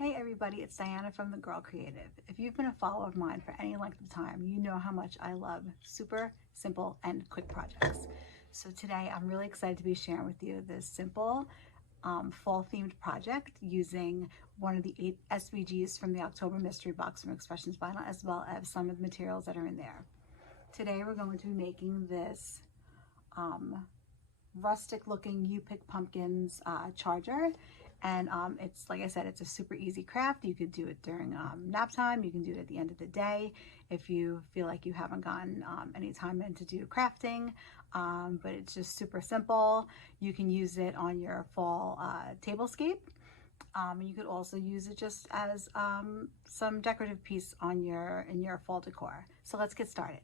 Hey everybody, it's Diana from The Girl Creative. If you've been a follower of mine for any length of time, you know how much I love super simple and quick projects. So today I'm really excited to be sharing with you this simple fall themed project using one of the 8 SVGs from the October Mystery Box from Expressions Vinyl, as well as some of the materials that are in there. Today we're going to be making this rustic looking You Pick Pumpkins charger, and it's, like I said, it's a super easy craft. You could do it during nap time, you can do it at the end of the day if you feel like you haven't gotten any time in to do crafting, but it's just super simple. You can use it on your fall tablescape. You could also use it just as some decorative piece on in your fall decor. So let's get started.